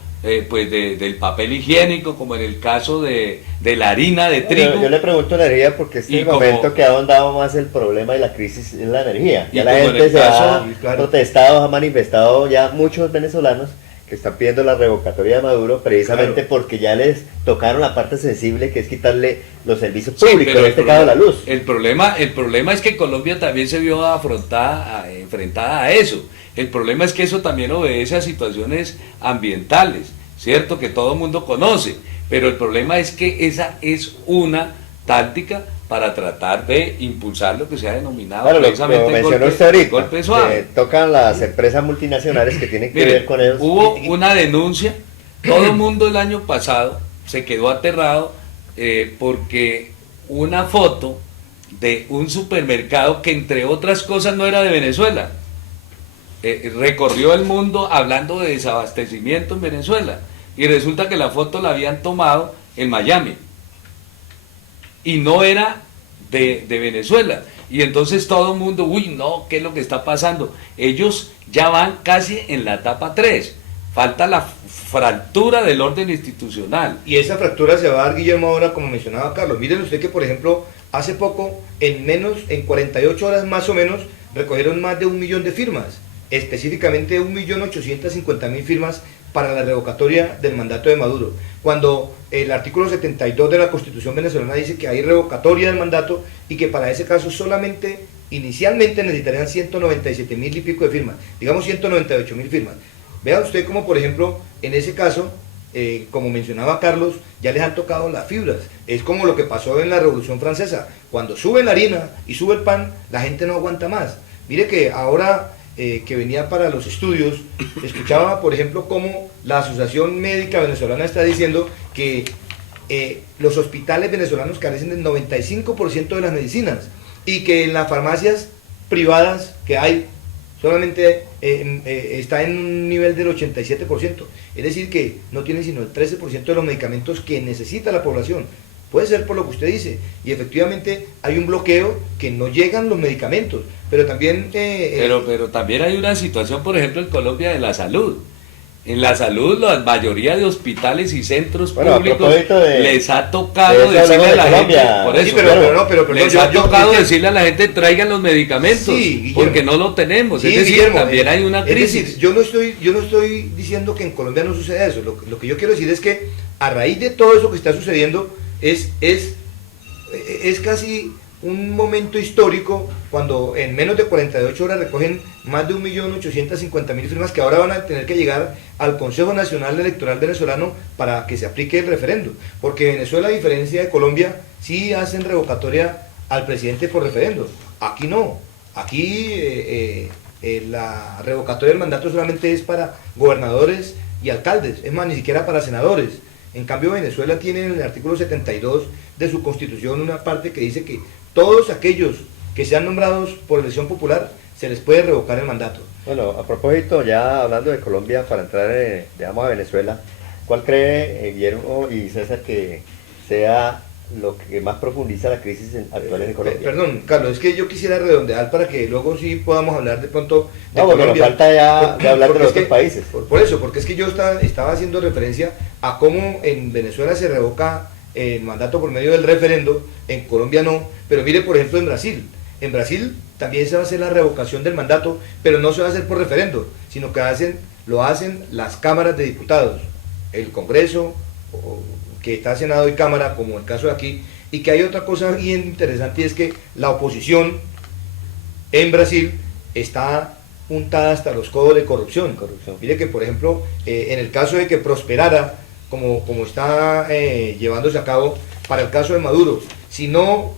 pues del papel higiénico, como en el caso de la harina de trigo. Yo le pregunto la energía porque este es el momento que ha ahondado más el problema de la crisis en la energía. Ya la gente ha protestado, ha manifestado, ya muchos venezolanos que están pidiendo la revocatoria de Maduro precisamente porque ya les tocaron la parte sensible, que es quitarle los servicios públicos, en este caso la luz. El problema es que Colombia también se vio enfrentada a eso. El problema es que eso también obedece a situaciones ambientales. ¿cierto? Que todo el mundo conoce, pero el problema es que esa es una táctica para tratar de impulsar lo que se ha denominado Claro, precisamente lo el mencionó golpe, usted ahorita, el golpe suave. tocan las empresas multinacionales que tienen que Mire, ver con ellos. hubo una denuncia, todo el mundo el año pasado se quedó aterrado porque una foto de un supermercado que entre otras cosas no era de Venezuela, recorrió el mundo hablando de desabastecimiento en Venezuela, y resulta que la foto la habían tomado en Miami y no era de Venezuela, y entonces todo el mundo, uy no, ¿qué es lo que está pasando? Ellos ya van casi en la etapa 3, falta la fractura del orden institucional. Y esa fractura se va a dar, Guillermo, ahora, como mencionaba Carlos. Miren usted que, por ejemplo, hace poco, en 48 horas más o menos, recogieron más de 1 millón de firmas, específicamente 1.850.000 firmas para la revocatoria del mandato de Maduro, cuando el artículo 72 de la Constitución venezolana dice que hay revocatoria del mandato y que para ese caso solamente, inicialmente necesitarían 197.000 y pico de firmas, digamos 198.000 firmas. Vea usted como, por ejemplo, en ese caso, como mencionaba Carlos, ya les han tocado las fibras. Es como lo que pasó en la Revolución Francesa. Cuando sube la harina y sube el pan, la gente no aguanta más. Mire que ahora que venía para los estudios, escuchaba, por ejemplo, cómo la Asociación Médica Venezolana está diciendo que los hospitales venezolanos carecen del 95% de las medicinas y que en las farmacias privadas que hay solamente está en un nivel del 87%, es decir que no tienen sino el 13% de los medicamentos que necesita la población. Puede ser por lo que usted dice, y efectivamente hay un bloqueo que no llegan los medicamentos, pero también... Pero también hay una situación, por ejemplo, en Colombia de la salud. En la salud, la mayoría de hospitales y centros públicos les ha tocado decirle a la gente, por eso, sí, pero les ha tocado decirle a la gente traigan los medicamentos, sí, porque no lo tenemos. Sí, es decir, Guillermo, también hay una crisis. Es decir, yo no estoy diciendo que en Colombia no suceda eso. Lo que yo quiero decir es que a raíz de todo eso que está sucediendo, es casi un momento histórico cuando en menos de 48 horas recogen más de 1.850.000 firmas que ahora van a tener que llegar al Consejo Nacional Electoral venezolano para que se aplique el referendo. Porque Venezuela, a diferencia de Colombia, sí hacen revocatoria al presidente por referendo. Aquí no. Aquí la revocatoria del mandato solamente es para gobernadores y alcaldes. Es más, ni siquiera para senadores. En cambio, Venezuela tiene en el artículo 72 de su constitución una parte que dice que todos aquellos que sean nombrados por elección popular se les puede revocar el mandato. Bueno, a propósito, ya hablando de Colombia, para entrar, digamos, a Venezuela, ¿cuál cree Guillermo y César que sea lo que más profundiza la crisis actual en Colombia? Perdón, Carlos, es que yo quisiera redondear para que luego sí podamos hablar de pronto de no, porque Colombia. Nos falta ya de hablar de los otros países. Por eso, porque es que yo estaba haciendo referencia a cómo en Venezuela se revoca el mandato por medio del referendo, en Colombia no, pero mire por ejemplo en Brasil también se va a hacer la revocación del mandato, pero no se va a hacer por referendo, sino que lo hacen las cámaras de diputados, el Congreso, que está Senado y Cámara, como el caso de aquí, y que hay otra cosa bien interesante, y es que la oposición en Brasil está untada hasta los codos de corrupción. Mire que por ejemplo, en el caso de que prosperara, como está llevándose a cabo para el caso de Maduro, si no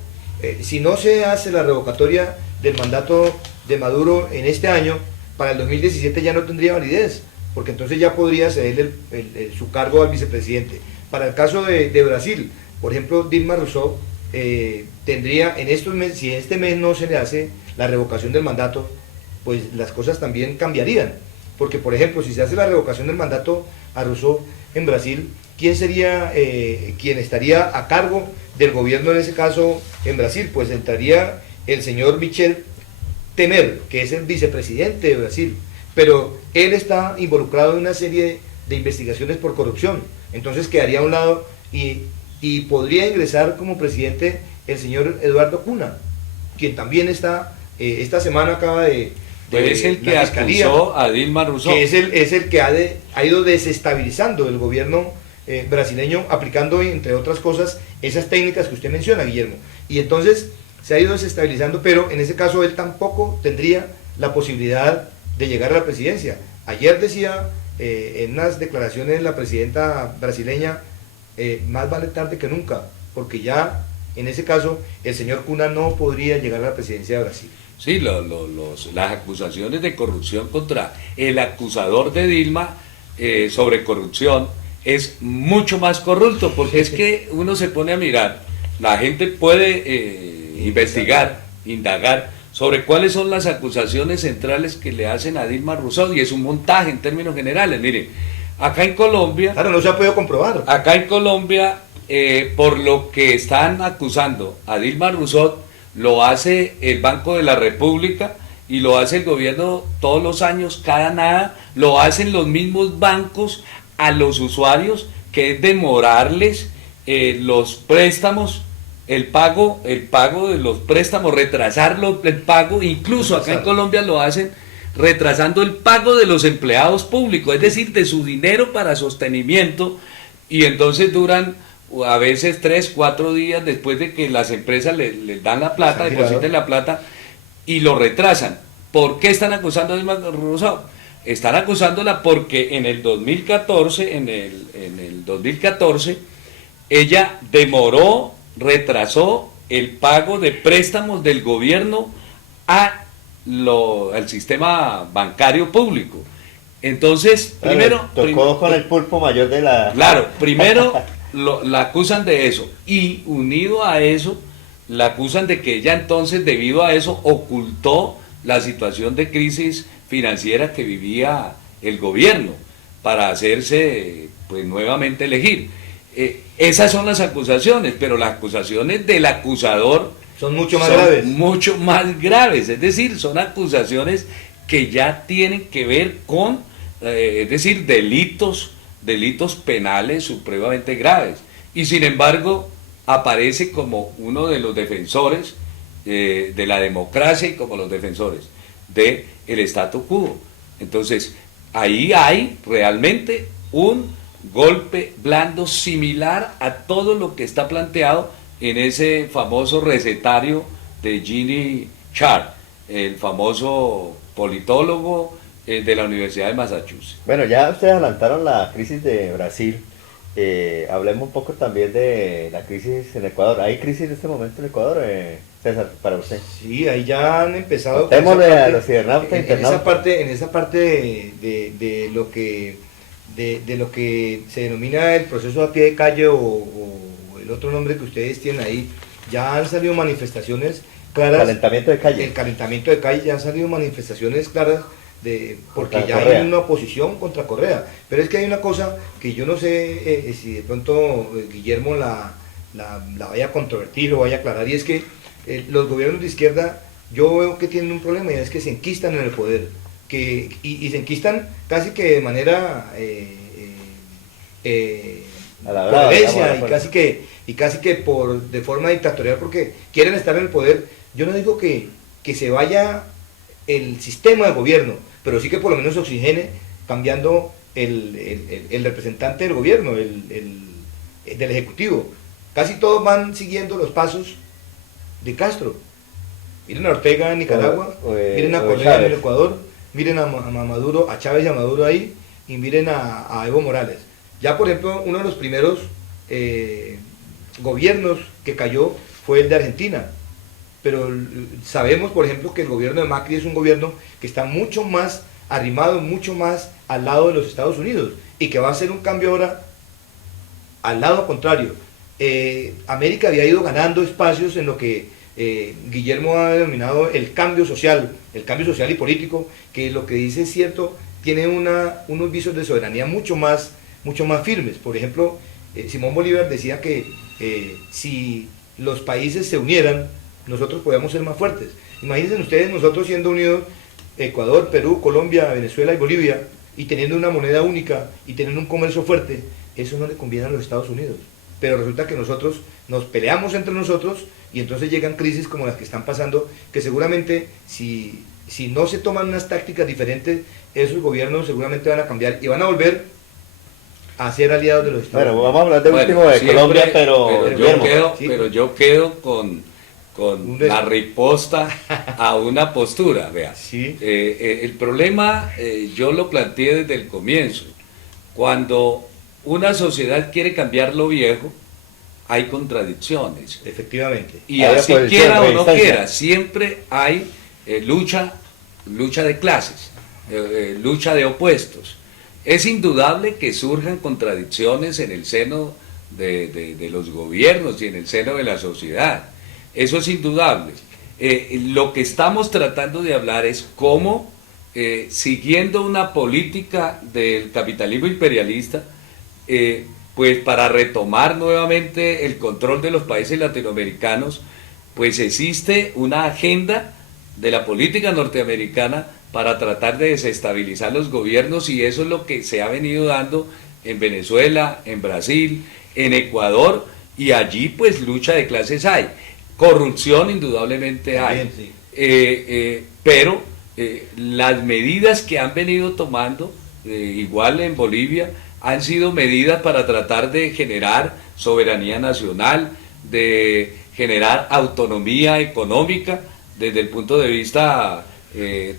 se hace la revocatoria del mandato de Maduro en este año, para el 2017 ya no tendría validez, porque entonces ya podría ceder su cargo al vicepresidente. Para el caso de Brasil, por ejemplo, Dilma Rousseff tendría en estos meses, si este mes no se le hace la revocación del mandato, pues las cosas también cambiarían, porque por ejemplo, si se hace la revocación del mandato a Rousseff en Brasil, ¿quién sería quien estaría a cargo del gobierno en ese caso en Brasil? Pues entraría el señor Michel Temer, que es el vicepresidente de Brasil, pero él está involucrado en una serie de investigaciones por corrupción, entonces quedaría a un lado y podría ingresar como presidente el señor Eduardo Cuna, quien también está, esta semana acaba de es el que acusó a Dilma Rousseff, que es el que ha ido desestabilizando el gobierno brasileño, aplicando entre otras cosas esas técnicas que usted menciona, Guillermo, y entonces se ha ido desestabilizando, pero en ese caso él tampoco tendría la posibilidad de llegar a la presidencia. Ayer decía en unas declaraciones la presidenta brasileña, más vale tarde que nunca, porque ya en ese caso el señor Cuna no podría llegar a la presidencia de Brasil. Sí, las acusaciones de corrupción contra el acusador de Dilma sobre corrupción es mucho más corrupto, porque es que uno se pone a mirar, la gente puede investigar, indagar sobre cuáles son las acusaciones centrales que le hacen a Dilma Rousseff, y es un montaje en términos generales. Mire, acá en Colombia... Claro, no se ha podido comprobar. Acá en Colombia, por lo que están acusando a Dilma Rousseff, lo hace el Banco de la República y lo hace el gobierno todos los años, cada nada, lo hacen los mismos bancos a los usuarios, que es demorarles los préstamos, el pago de los préstamos, retrasarlo el pago, incluso acá en Colombia lo hacen retrasando el pago de los empleados públicos, es decir, de su dinero para sostenimiento, y entonces duran a veces 3, 4 días después de que las empresas les dan la plata, depositen la plata, y lo retrasan. ¿Por qué están acusando a Dilma Rousseff? Están acusándola porque en el 2014, en el 2014, ella demoró, retrasó el pago de préstamos del gobierno al sistema bancario público. Entonces, primero... Tocó con el pulpo mayor de la... Claro, primero la acusan de eso, y unido a eso, la acusan de que ella entonces, debido a eso, ocultó la situación de crisis financiera que vivía el gobierno para hacerse, pues, nuevamente elegir. Esas son las acusaciones, pero las acusaciones del acusador son mucho más graves. Mucho más graves, es decir, son acusaciones que ya tienen que ver con, es decir, delitos penales supremamente graves. Y sin embargo, aparece como uno de los defensores de la democracia y como los defensores del statu quo. Entonces, ahí hay realmente un golpe blando similar a todo lo que está planteado en ese famoso recetario de Ginny Char, el famoso politólogo de la Universidad de Massachusetts. Bueno, ya ustedes adelantaron la crisis de Brasil. Hablemos un poco también de la crisis en Ecuador. ¿Hay crisis en este momento en Ecuador, César, para usted? Sí, ahí ya han empezado. A los cibernautas, en esa parte de lo que se denomina el proceso a pie de calle o el otro nombre que ustedes tienen ahí, ya han salido manifestaciones claras. Calentamiento de calle. El calentamiento de calle, ya han salido manifestaciones claras porque ya Correa. hay una oposición contra Correa. Pero es que hay una cosa que yo no sé si de pronto Guillermo la vaya a controvertir o vaya a aclarar, y es que los gobiernos de izquierda, yo veo que tienen un problema, y es que se enquistan en el poder, y se enquistan casi que de manera por herencia, y casi que de forma dictatorial, porque quieren estar en el poder. Yo no digo que se vaya el sistema de gobierno, pero sí que por lo menos se oxigene cambiando el representante del gobierno, del ejecutivo. Casi todos van siguiendo los pasos de Castro. Miren a Ortega en Nicaragua, miren a Correa en el Ecuador, miren a Maduro, a Chávez y a Maduro ahí, y miren a Evo Morales. Ya, por ejemplo, uno de los primeros gobiernos que cayó fue el de Argentina, pero sabemos, por ejemplo, que el gobierno de Macri es un gobierno que está mucho más arrimado, mucho más al lado de los Estados Unidos, y que va a hacer un cambio ahora al lado contrario. América había ido ganando espacios en lo que Guillermo ha denominado el cambio social y político, que lo que dice es cierto, tiene unos visos de soberanía mucho más firmes. Por ejemplo, Simón Bolívar decía que si los países se unieran, nosotros podíamos ser más fuertes. Imagínense ustedes, nosotros siendo unidos, Ecuador, Perú, Colombia, Venezuela y Bolivia, y teniendo una moneda única y teniendo un comercio fuerte, eso no le conviene a los Estados Unidos. Pero resulta que nosotros nos peleamos entre nosotros, y entonces llegan crisis como las que están pasando, que seguramente si no se toman unas tácticas diferentes, esos gobiernos seguramente van a cambiar y van a volver a ser aliados de los Estados Unidos. Bueno, vamos a hablar de último de Colombia, pero yo quedo con con la riposta a una postura, vea. Sí. El problema yo lo planteé desde el comienzo. Cuando una sociedad quiere cambiar lo viejo, hay contradicciones. Efectivamente. Y Hay así oposición, quiera o no resistencia. quiera, siempre hay lucha de clases, lucha de opuestos. Es indudable que surjan contradicciones en el seno de los gobiernos y en el seno de la sociedad. Eso es indudable. Lo que estamos tratando de hablar es cómo, siguiendo una política del capitalismo imperialista, pues para retomar nuevamente el control de los países latinoamericanos, pues existe una agenda de la política norteamericana para tratar de desestabilizar los gobiernos, y eso es lo que se ha venido dando en Venezuela, en Brasil, en Ecuador, y allí pues lucha de clases hay. Corrupción indudablemente hay. También, sí. Pero las medidas que han venido tomando, igual en Bolivia, han sido medidas para tratar de generar soberanía nacional, de generar autonomía económica desde el punto de vista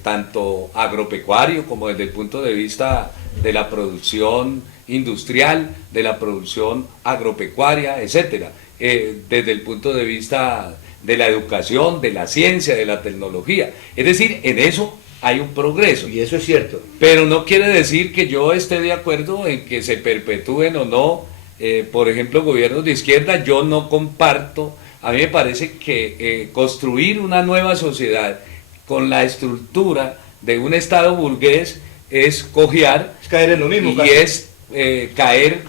tanto agropecuario como desde el punto de vista de la producción industrial, de la producción agropecuaria, etcétera, desde el punto de vista de la educación, de la ciencia, de la tecnología. Es decir, en eso hay un progreso. Y eso es cierto. Pero no quiere decir que yo esté de acuerdo en que se perpetúen o no, por ejemplo, gobiernos de izquierda. Yo no comparto. A mí me parece que construir una nueva sociedad con la estructura de un Estado burgués es cojear, Es caer en lo mismo. y Carlos. es caer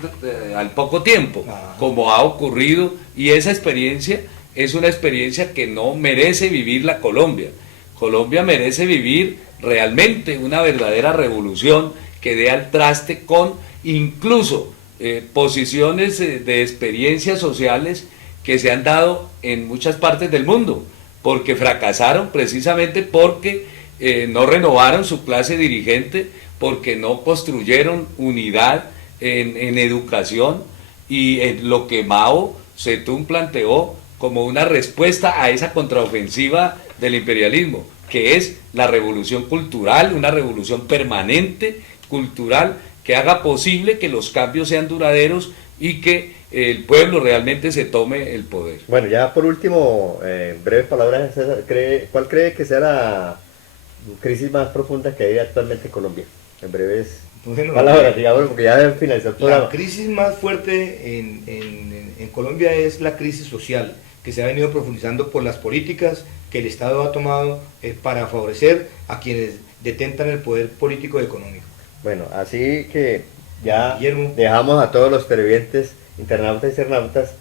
al poco tiempo, como ha ocurrido, y esa experiencia es una experiencia que no merece vivir la Colombia. Colombia merece vivir realmente una verdadera revolución que dé al traste con incluso posiciones de experiencias sociales que se han dado en muchas partes del mundo, porque fracasaron precisamente porque no renovaron su clase dirigente, porque no construyeron unidad en educación, y en lo que Mao Zedong planteó como una respuesta a esa contraofensiva del imperialismo, que es la revolución cultural, una revolución permanente, cultural, que haga posible que los cambios sean duraderos y que el pueblo realmente se tome el poder. Bueno, ya por último, breves palabras, César, ¿cuál cree que sea la crisis más profunda que hay actualmente en Colombia? En breves Bueno, palabras, digamos, porque ya finalizó el la programa. crisis más fuerte en Colombia es la crisis social, que se ha venido profundizando por las políticas que el Estado ha tomado para favorecer a quienes detentan el poder político y económico. Bueno, así que ya Guillermo. dejamos a todos los televidentes, internautas y cernautas,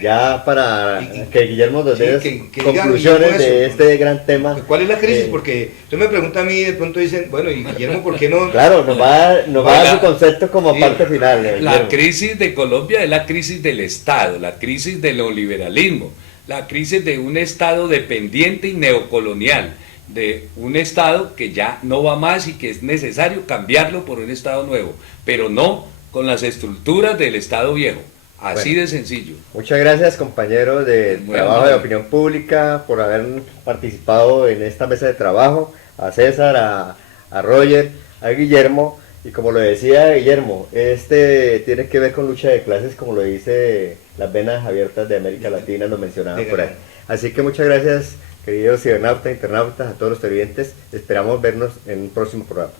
ya para que Guillermo nos dé que conclusiones diga Guillermo de eso, este gran tema. ¿Cuál es la crisis? Porque tú me preguntas a mí y de pronto dicen, bueno, y Guillermo, ¿por qué no? Claro, nos va a dar su concepto como Sí, parte final. La Guillermo. crisis de Colombia es la crisis del Estado, la crisis del neoliberalismo, la crisis de un Estado dependiente y neocolonial, de un Estado que ya no va más y que es necesario cambiarlo por un Estado nuevo, pero no con las estructuras del Estado viejo. Así Bueno. de sencillo. Muchas gracias, compañeros de Muy trabajo amable. de opinión pública, por haber participado en esta mesa de trabajo, a César, a Roger, a Guillermo, y como lo decía Guillermo, este tiene que ver con lucha de clases, como lo dice las venas abiertas de América Latina, lo mencionaban por ahí. Así que muchas gracias, queridos cibernautas, internautas, a todos los televidentes, esperamos vernos en un próximo programa.